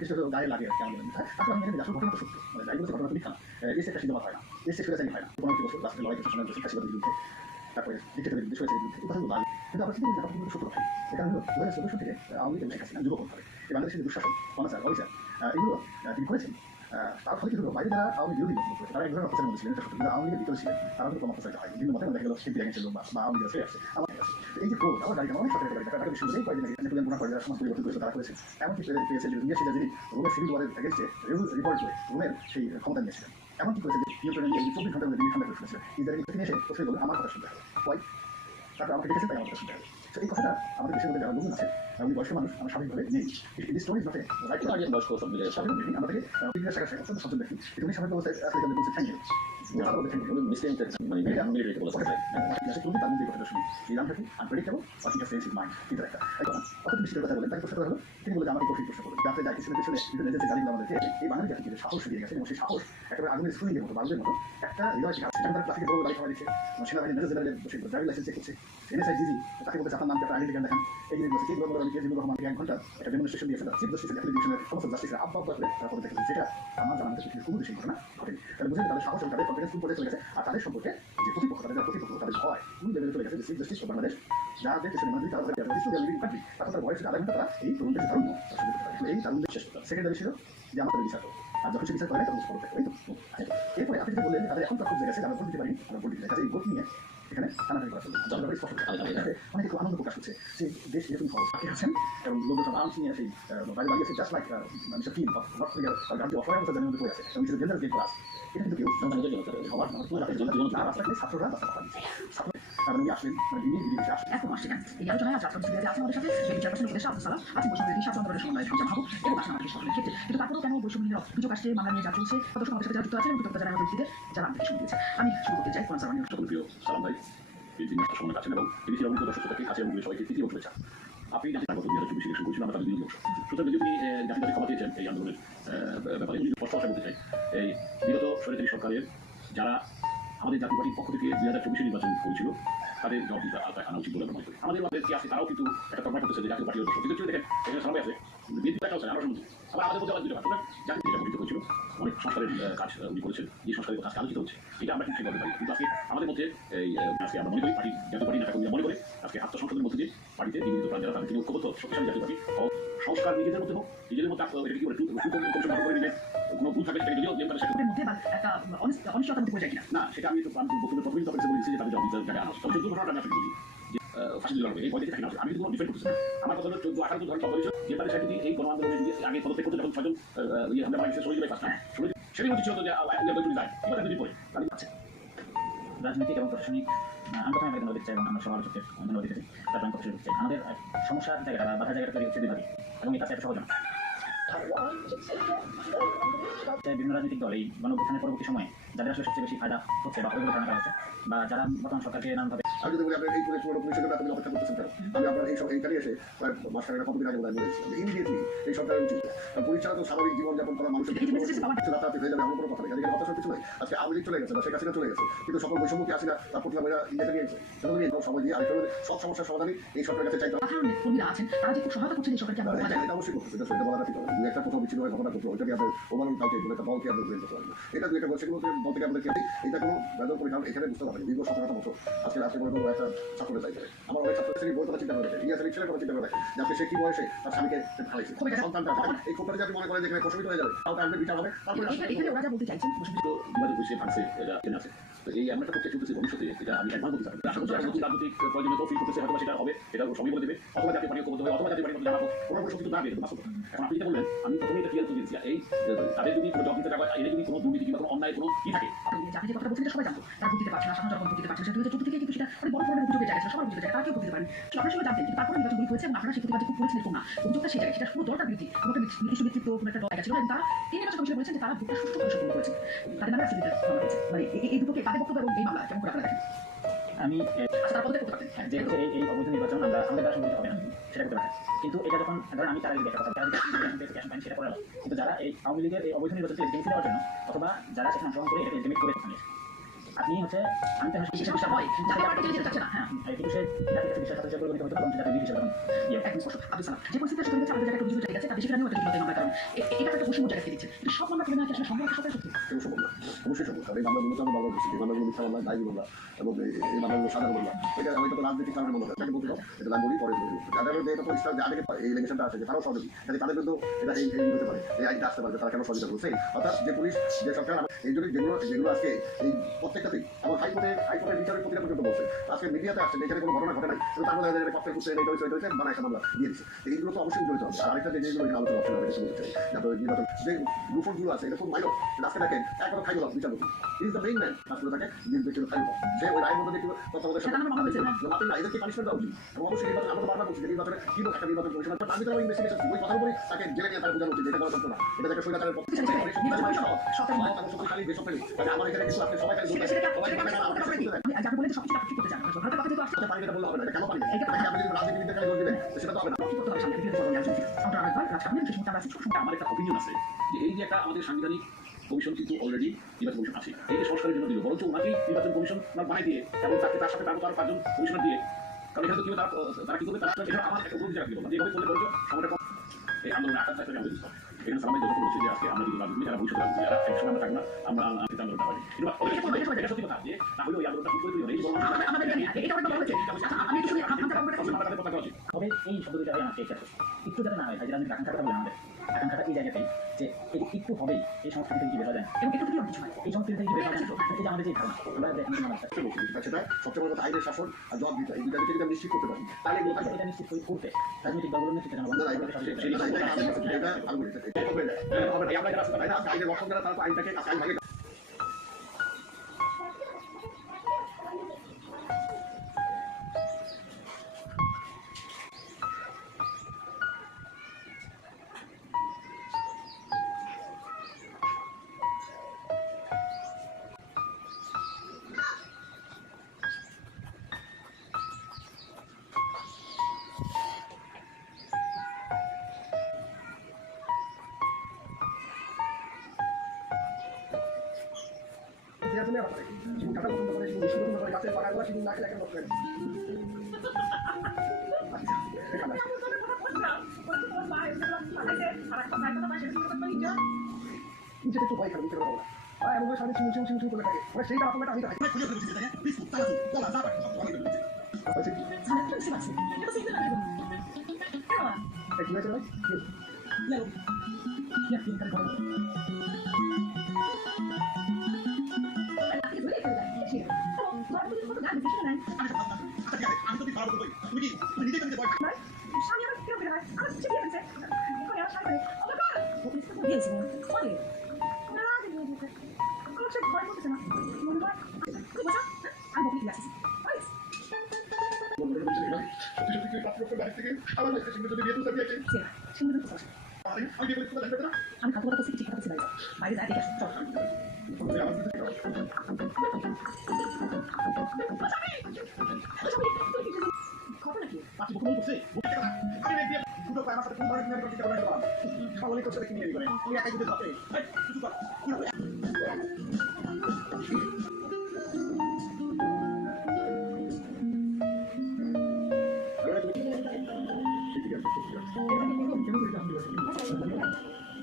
কিছু গায়ে লাগে আর কি আমাদের মধ্যে। তারপর আমি আসলে ঘটনা তো সত্য, মানে যাই বলছে ঘটনা তো মিথ্যা না। এর একটা সিদ্ধ হয় না, এর শেষ করে হয় না। 15 বছর রাষ্ট্রের লড়াই করছে, সামনে ফ্যাসিবাদের বিরুদ্ধে, তারপরে ডিক্টেটরের বিরুদ্ধে, সরকারের বিরুদ্ধে, এই কথাগুলো লাগে। কিন্তু আমরা চিন্তা করি ব্যাপারটা কিন্তু সত্য নয়। এখানে হলো 2014 থেকে আওয়ামী লীগ শেখ হাসিনা যুবপন্থ করে এই বাংলাদেশের যে দুঃশাসন, অনাচার, অবিচার, এগুলো তিনি করেছেন। তার ফলে কি হলো, বাইরে যারা আওয়ামী বিরোধী বক্তব্য করেছে তারা এক ধরনের অপচারের মধ্যে ছিলেন, এটা সত্য। কিন্তু আওয়ামী লীগের ভিতরে ছিলেন তারা কিন্তু কম অপচারিত হয়। বিভিন্ন মতে দেখা গেল শিল্পী গেছিল বা আওয়ামী লীগের ফিরে আসছে আমার কাছে। এই যে ক্রোধ আমার গাড়ি অনেক সরকারের গাড়ি ঢাকা বিশ্ববিদ্যালয়ে কয়েকদিন আগে নেপোলিয়ন বোনাপার্ট যারা সমাজ পরিবর্তন করেছে তারা করেছে। এমনকি পেয়েছে যে দুনিয়া সেটা যিনি রোমের সিভিল ওয়ারের এগেন্স্টে রিভল্ট করে রোমের সেই ক্ষমতা নিয়েছিলেন। এমনকি করেছে যে ইউক্রেনের এই 24 ঘন্টার মধ্যে তিনি ঠান্ডা করে ফেলেছিলেন। ইসরায়েল থেকে এসে প্রশ্ন করলেন আমার কথা শুনতে হবে, ওয়াই তারপরে আমাকে ডেকেছেন তাই আমার কথা শুনতে হবে। তো এই কথাটা আমাদের দেশের মধ্যে যারা লোকজন আছে আমি বয়স্ক মানুষ আমার স্বাভাবিকভাবে নেই। এই স্টোরি নটে রাইট গার্ডিয়ান বয়স্ক সব মিলে স্বাভাবিক আমাদেরকে ইংরেজ শাখা অত্যন্ত সচেতন ব্যক্তি তুমি স্বাভাবিক অবস্থায় আসলে বলছে থ্যাংক ইউ তিনি বলে আমাকে কঠিন প্রশ্ন করবেন যাতে যাই কিছু গাড়ি আমাদেরকে এই বাঙালি জাতিকে সাহস দিয়ে গেছে এবং সেই সাহস একেবারে আগুনের স্কুলিংয়ের মতো বালুদের মতো একটা হৃদয় শিখা ট্রাফিকে বড় গাড়ি খাওয়া দিচ্ছে, সেনাবাহিনী মেজর জেনারেলের ড্রাইভিং লাইসেন্স চেক করছে, এনএসআই জিজি তাকে বলতে আপনার নামকে একটা আইডেন্টি কার্ড দেখান, এই জিনিসগুলো কে বলবো আমি জিবুর রহমানকে 1 ঘন্টা একটা ডেমনস্ট্রেশন দিয়েছে চিফ জাস্টিস ডিভিশনের সমস্ত জাস্টিসের আব্বা করে তারা পদে দেখেছে, যেটা আমার জানাতে পৃথিবীর কোনো দেশেই ঘটনা ঘটেনি। তাহলে বুঝলেন তাদের সাহস এবং তাদের কনফিডেন্স ফুল চলে গেছে। আর তাদের সম্পর্কে যে প্রতিপক্ষ তাদের তাদের ভয় কোন লেভেলে চলে গেছে যে চিফ জাস্টিস অফ বাংলাদেশ যাদের দেশের মানুষ তারা তাদের ভয় ছিল 1/2 ঘন্টা তারা এই তরুণদের দারুণ এই দারুণদের শেষ করতে সেকেন্ডারি ছিল যে আমাদের বিচার করো, আর যখন সে বিচার করে তখন ফলো থাকবে। এরপরে আপনি যেটা বললেন তাদের এখন প্রাপ্ত জায়গা আছে আমরা ভোট দিতে পারি, আমরা ভোট দিতে কাছে এই ভোট নিয়ে এখানে টানাটানি করা চলবে জনগণ স্পষ্ট অনেক একটু আনন্দ প্রকাশ হচ্ছে যে দেশ এরকম সহজ আটকে আছেন এবং লোকজন আরামসে নিয়ে সেই বাইরে বাড়ি আছে জাস্ট লাইক মানে ফিল অফ নট ক্লিয়ার আর গান্ধী অফার অবস্থা জানার মধ্যে পড়ে আছে এবং কিছু জেন্ডার গেট ক্লাস এটা কিন্তু কেউ সবার ছাত্ররা রাস্তা পাঠা দিচ্ছে আপনি আসলেন মানে দিনে দিনে আসেন এখন আসছে কেন এই আলোচনায় আজ আপনাদের সাথে আছে আমাদের সাথে যে চেয়ারপারসন উপদেষ্টা আব্দুল সালাম আছেন বৈষম্য বিরোধী ছাত্র আন্দোলনের সমন্বয়ের সংগ্রাম হবো এবং আছেন আমাদের সকলের ক্ষেত্রে। কিন্তু তারপরেও কেন বৈষম্যহীন অভিযোগ আসছে মামলা নিয়ে যা চলছে কত আমাদের সাথে যারা যুক্ত আছেন এবং কৃতজ্ঞতা জানাই আমাদের ব্যক্তিদের যারা আমাদেরকে সময় দিয়েছে। আমি শুরু করতে চাই কোন সালাম সকল প্রিয় সালাম ভাই তিনি একটা সময় আছেন এবং তিনি ছিল অনেক দর্শককে কাছে এবং সবাইকে তৃতীয় শুভেচ্ছা। আপনি জানেন গত 2024 শুরু করেছিলাম আমরা তাদের দ্বিতীয় অংশ সুতরাং যদি উনি জাতির ক্ষমা দিয়েছেন এই আন্দোলনের ব্যাপারে উনি স্পষ্ট ভাষায় বলতে চাই এই বিগত সরকারি সরকারের যারা আমাদের জাতীয় পার্টির পক্ষ থেকে 2024 নির্বাচন করেছিল তাদের জবাব দিতে আনা উচিত বলে মনে করি। আমাদের মধ্যে কি আছে তারাও কিন্তু একটা কর্মা করতেছে যে জাতীয় পার্টির দর্শক কিন্তু দেখেন এখানে সবাই আছে বিএনপি একটা আছে আমরা শুনছি আবার আমাদের মধ্যে আবার দুটো পার্টি জাতীয় যেটা গঠিত করেছিল অনেক সংস্কারের কাজ উনি করেছেন যে সংস্কারের কথা আলোচিত হচ্ছে এটা আমরা ঠিক বলতে পারি। কিন্তু আজকে আমাদের মধ্যে এই আজকে আমরা মনে করি পার্টি জাতীয় পার্টি নেতা কর্মীরা মনে করে আজকে আত্মসংশোধনের মধ্যে দিয়ে পার্টিতে বিভিন্ন প্রাণ যারা তাদের ঐক্যবদ্ধ শক্তিশালী জাতীয় পার্টি সংস্কার নিজেদের মধ্যে হোক নিজেদের মধ্যে এটা কি বলে কমিশন করে নিলে কোনো ভুল থাকে সেটা যদিও সেটার মধ্যে একটা অনিশ্চয়তার মধ্যে পড়ে যায় কিনা না সেটা আমি তো বক্তব্যের প্রথমেই তখন বলেছি যে তাদের জবাব জায়গায় আনা তবে 14 ঘটনাটা আমি আপনাকে বলি ফাঁসি দিতে হবে এই পয়সা থাকি না আমি কিন্তু ডিফেন্ড করতেছি আমার কথা হলো 14-18 ধরনের সব হয়েছে যে তাদের সাথে এই গণ আন্দোলনে যদি আগে পদত্যাগ করতে যখন 6 জন আমরা বাংলাদেশের শরীরে পাঁচটা সেটাই উচিত ছিল যে চলে যায় এবার যদি পড়ে তাহলে আছে রাজনৈতিক এবং প্রশাসনিক আমি প্রথমে ধন্যবাদ দিতে চাই এবং আমরা সব আলোচকের ধন্যবাদ দিতে চাই তারপর আমি কথা শুরু করতে চাই। আমাদের সমস্যার জায়গাটা বা বাধার জায়গাটা তৈরি হচ্ছে দুইভাবে এবং এই কাজটা একটা সহজ না। বিভিন্ন রাজনৈতিক দল এই গণঅভ্যুত্থানের পরবর্তী সময়ে যাদের আসলে সবচেয়ে বেশি ফায়দা হচ্ছে বা হবে বলে ধারণা করা হচ্ছে বা যারা বর্তমান সরকারকে নানানভাবে আমি যদি বলি আপনার এই পরিষদের আপনি অপেক্ষা করতেছেন আমি আপনার এইখানে এসে প্রায় মাস খানেক কতদিন আগে বলেছিলাম ইমিডিয়েটলি এই সরকারের উচিত পরিচালক স্বাভাবিক জীবনযাপন করা মানুষের রাতারাতি হয়ে যাবে এমন কোনো কথা নেই এদিকে হতাশার কিছু নয়। আজকে আওয়ামী লীগ চলে গেছে বা শেখ হাসিনা চলে গেছে কিন্তু সকল বৈষম্যকে আসিনা তার প্রতি ইন্ডিয়াতে নিয়ে গেছে সেটা নিয়ে সময় দিয়ে আরেকটা সব সমস্যার সমাধানই এই সরকারের কাছে চাইতে কর্মীরা আছেন তারা যে খুব সহায়তা করছেন এই সরকারকে এটা অবশ্যই করতেছে এটা সেটা বলাটা ঠিক হবে দু একটা কোথাও বিচ্ছিন্ন হয়ে ঘটনা করতে ওইটা দিয়ে আপনার ওভারঅল কাউকে একটা দলকে আপনি ব্রেন করতে পারবেন এটা দু একটা বলছে কিন্তু দল থেকে আমাদেরকে এটা কোনো বেদন পরিণাম এখানে বুঝতে পারবেন দীর্ঘ 17 বছর আজকে রাষ্ট্রে মনে করবো একটা ছাত্রের চাইতে আমার অনেক ছাত্র শ্রেণী বই কথা চিন্তা করে দেখে ইয়া শ্রেণীর ছেলে কথা চিন্তা করে দেখে যাতে সে কি বয়সে তার স্বামীকে হারাইছে সন্তানটা এই ক্ষোভটা যদি আপনি মনে করেন যেখানে প্রশমিত হয়ে যাবে তাও তার বিচার হবে তারপরে ওরা যা বলতে চাইছেন আছে তো এই এমন একটা প্রত্যেক চলতেছে ভবিষ্যতে এটা আমি একবার বলতে চাই আশা করছি রাজনৈতিক প্রয়োজনে তো ফিল করতেছে হয়তো সেটা হবে এটা সময় বলে দেবে অথবা জাতীয় পার্টি করতে হবে অথবা জাতীয় পার্টি জানাবো কোনো শক্তি তো দাঁড়াবে এখন আপনি যেটা বললেন আমি প্রথমে এটা ক্লিয়ার করে দিয়েছি এই তাদের যদি কোনো জব দিতে যাবে এর যদি কোনো দুর্নীতি কিংবা কোনো অন্যায় কোনো কি থাকে আপনি যে কথা বলছেন সবাই জানতো তারা বুঝতে পারছে না সাধারণ জনগণ বুঝতে পারছে না 2014 থেকে কিন্তু সেটা অনেক বড় ধরনের অভিযোগের জায়গা ছিল সবাই বুঝতে যায় তারা কেউ বুঝতে পারেন আপনারা সবাই জানতেন কিন্তু তারপরে নির্বাচনগুলি হয়েছে এবং আপনারা সেই প্রতিবাদ খুব করেছিলেন না অভিযোগটা সেই জায়গায় সেটা পুরো দলটা বিরোধী আমাকে কিছু নেতৃত্ব কোনো একটা দল ছিল এবং তারা তিন নির্বাচন কমিশন বলেছেন যে তারা ভোটটা সুষ্ঠু করে সম্পন্ন করেছে তাদের নামে রাজনীতিতে মামলা হয়েছে মানে এই দুটোকে তাদের বক্তব্য এবং এই মামলা কেমন করে আপনারা দেখেন আমি তারা পদত্যাগ করতে পারতেন যে এই অবৈধ নির্বাচন আমরা আমাদের দ্বারা সম্পর্কিত হবে না সেটা করতে পারেন কিন্তু এটা যখন ধরেন আমি তারা যদি একটা কথা সেটা করে কিন্তু যারা এই আওয়ামী লীগের এই অবৈধ নির্বাচন লেজিটিমেসি দেওয়ার জন্য অথবা যারা সেখানে অংশগ্রহণ করে এটাকে লেজিটিমেট করে আপনি হচ্ছে আমি তো বিশেষ বিষয় হয় যাতে আপনি যেতে চাচ্ছেন না। হ্যাঁ, কিন্তু সে যাতে একটা বিষয় সাথে করে গণিত হতে পারেন যাতে বিশেষ হবে একদম স্পষ্ট। আব্দুল সালাম যে পরিস্থিতি আসলে আমাদের জায়গায় অভিযোগ চলে গেছে তার বেশি করে হয়তো বিপদে মামলার কারণে এটা একটা বসে জায়গা দিচ্ছে কিন্তু সব মামলা করে না আসলে সম্পূর্ণ সাথে সত্যি কেউ সম্ভব না, অবশ্যই সম্ভব। কারণ এই মামলাগুলো তো আমরা বারবার বলছি, এই মামলাগুলো মিথ্যা মামলা, দায়ী মামলা এবং এই মামলাগুলো সাধারণ মামলা। এটা তো রাজনৈতিক কারণে মনে হয় তাকে বলতে এটা আমি বলি পরে বলি। যাদের মধ্যে এটা পরিষ্কার যে আগে এই ইলেকশনটা আছে যে তারাও সহযোগী, কাজে তাদের বিরুদ্ধে এটা এই হতে পারে, এই আইনটা আসতে পারে, তারা কেন সহযোগিতা করছে। অর্থাৎ যে পুলিশ যে সরকার এই জন্য যেগুলো আজকে এই প্রত্যেকটাতেই আমার হাইকোর্টের বিচারের প্রতিটা পর্যন্ত বলছে, আজকে মিডিয়াতে আসছে যেখানে কোনো ঘটনা ঘটে নাই, কিন্তু তার মধ্যে কপ্টেল করছে এটা হয়েছে বানায় একটা মামলা দিয়ে দিচ্ছে। এইগুলো তো অবশ্যই জড়িত হবে। আর আরেকটা যে জিনিসগুলো এখানে আলোচনা অপশন হবে এটা বলতে চাই, তারপরে নির্বাচন যে গ্রুপগুলো আছে এটা খুব মাইনর, আজকে দেখেন একবার খাইল বিচারপতি ইজ দ্য মেইন ম্যান, আসলে তাকে নির্বাচন খাইল সে ওই রায়ের মধ্যে দেখি তত্ত্বাবধায়ক আপনি না এদেরকে পানিশমেন্ট দেওয়া উচিত। এবং অবশ্যই নির্বাচন আমরা বারবার বলছি যে নির্বাচনে কি একটা নির্বাচন কমিশন তার ভিতরে ইনভেস্টিগেশন ওই কথার উপরেই তাকে জেলে নিয়ে তারা বোঝানো উচিত এটা গণতন্ত্র না, এটা একটা স্বৈরাচারের পক্ষে খালি দেশপ্রেমী। আমার এখানে কিছু আপনি সবাই খালি যাকে বলে সবকিছু আপনি করতে চান ভারতের পক্ষে তো আসলে পানি এটা বললে হবে না, এটা কেন পানি আপনি যদি রাজনীতিবিদদের খালি জোর দিবেন সেটা তো হবে না। কি করতে হবে সামনে থেকে ফলো নিয়ে আসুন আমরা রাজকারণের শেষ মুহূর্তে আমরা আছি আমার একটা অপিনিয়ন আছে যে এই যে একটা আমাদের সাংবিধানিক কমিশন কিন্তু অলরেডি নির্বাচন কমিশন আছে, এই যে সংস্কারের জন্য দিল বরঞ্চ ওনাকেই নির্বাচন কমিশন বানাই দিয়ে এবং তার সাথে আরো 5জন কমিশনার দিয়ে, কারণ এখানে তো কেউ তারা কি করবে তারা এটা আমার একটা অনুরোধ রাখতে বললাম যে এভাবে করলে বরঞ্চ সময়টা কম এই আন্দোলন আকার থাকতে আমাদের এখানে সামনে যত বলছি যে আজকে আমরা যদি রাজনীতি যারা ভবিষ্যতে রাজনীতি যারা একসময় আমরা থাকবো না আমরা আন্দোলনটা পারি কিন্তু সত্যি কথা যে না হলে ওই আন্দোলনটা করে দিল এই তবে এই শব্দ দুটো আমার চেষ্টা একটু যাতে না হয় ভাই রাজনীতি আকাঙ্ক্ষাটা বলে আমাদের আকাঙ্ক্ষাটা এই জায়গাতেই যে একটু হবেই এই সংস্কৃতি থেকে কি বের যায় এবং একটু কিছু হয় এই সংস্কৃতি থেকে বের হয় এই যে আমাদের যে ধারণা আমরা সেটা সবচেয়ে বড় কথা আইনের শাসন আর জবাব দিতে এই দুটাকে যদি নিশ্চিত করতে পারি তাহলে এটা নিশ্চিত করতে রাজনৈতিক দলগুলোর নেতৃত্বে আইনের রক্ষক যারা তারা আইনটাকে আইন ভাগে আসলে টাকা পছন্দ করে শুধু বেশি পছন্দ করে গাছের পাড়াগুলো শুধু না খেলে একটা নষ্ট নিজেতে একটু ভয় খাবে বুঝতে পারবো না এমন সামনে চিউ করে থাকে সেইটা আপনার আমি কি হয়েছে আমি খাতা করছি ঠিক আছে বাইরে যায় দেখে খবর নাকি আপনি বকুল করছে আমি রেডি দুটো আমার সাথে কোন ধরনের নিয়ে করতে পারবো না খাওয়ালি করছে দেখি নিয়ে করে তুমি একাই যদি থাকে কিছু কর